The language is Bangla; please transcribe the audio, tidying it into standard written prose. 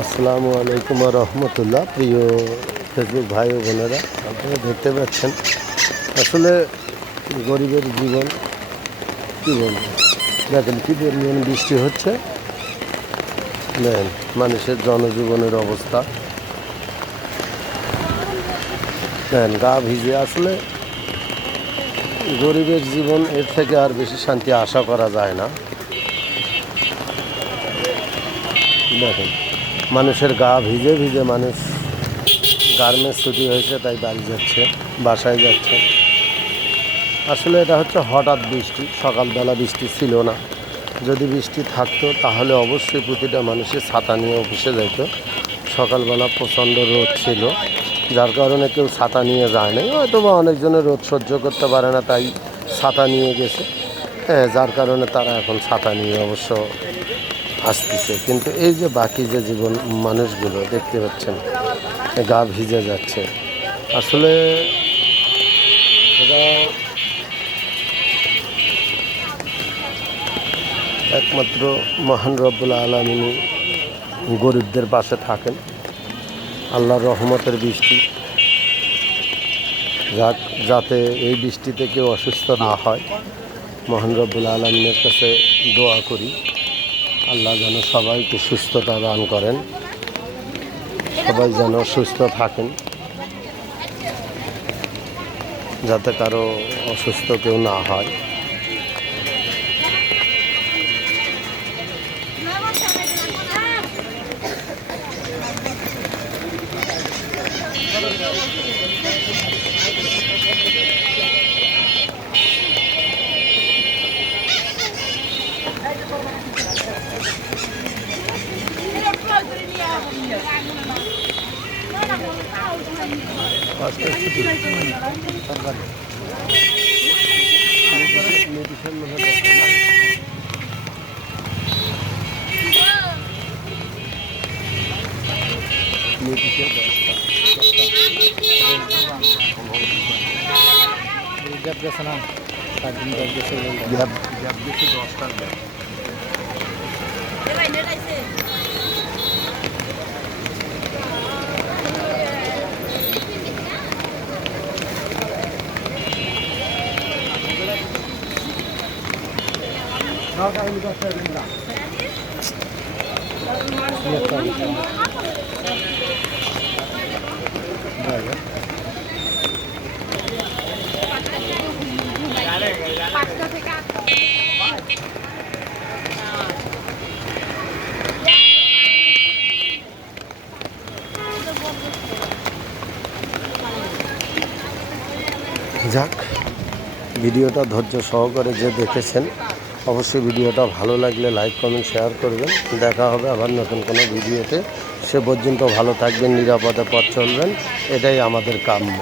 আসসালামু আলাইকুম রহমতুল্লাহ। প্রিয় ফেসবুক ভাই ও বোনেরা, আপনারা দেখতে পাচ্ছেন আসলে গরিবের জীবন কী বলবো। দেখেন কী পরিমাণ বৃষ্টি হচ্ছে, দেখেন মানুষের জনজীবনের অবস্থা, দেখেন গা ভিজে। আসলে গরিবের জীবন এর থেকে আর বেশি শান্তি আশা করা যায় না। দেখেন মানুষের গা ভিজে ভিজে মানুষ গার্মেন্টস ছুটি হয়েছে তাই বাড়ি যাচ্ছে, বাসায় যাচ্ছে। আসলে এটা হচ্ছে হঠাৎ বৃষ্টি, সকালবেলা বৃষ্টি ছিল না। যদি বৃষ্টি থাকতো তাহলে অবশ্যই প্রতিটা মানুষের ছাতা নিয়ে অফিসে যেত। সকালবেলা প্রচণ্ড রোদ ছিল, যার কারণে কেউ ছাতা নিয়ে যায় নাই, হয়তো বা অনেকজনের রোদ সহ্য করতে পারে না তাই ছাতা নিয়ে গেছে। হ্যাঁ, যার কারণে তারা এখন ছাতা নিয়ে অবশ্য আসতেছে। কিন্তু এই যে বাকি যে জীবন মানুষগুলো দেখতে পাচ্ছেন গা ভিজে যাচ্ছে, আসলে এরা একমাত্র মহান রব্বুল আলামিন গরিবদের পাশে থাকেন। আল্লাহর রহমতের বৃষ্টি যাতে এই বৃষ্টিতে কেউ অসুস্থ না হয়, মহান রব্বুল আলামিনের কাছে দোয়া করি আল্লাহ যেন সবাইকে সুস্থতা দান করেন, সবাই যেন সুস্থ থাকেন, যাতে কারো অসুস্থ কেউ না হয়। যাক, ভিডিওটা ধৈর্য সহকারে যে দেখেছেন, অবশ্যই ভিডিওটা ভালো লাগলে লাইক কমেন্ট শেয়ার করবেন। দেখা হবে আবার নতুন কোনো ভিডিওতে। সে পর্যন্ত ভালো থাকবেন, নিরাপদে পথ চলবেন, এটাই আমাদের কাম্য।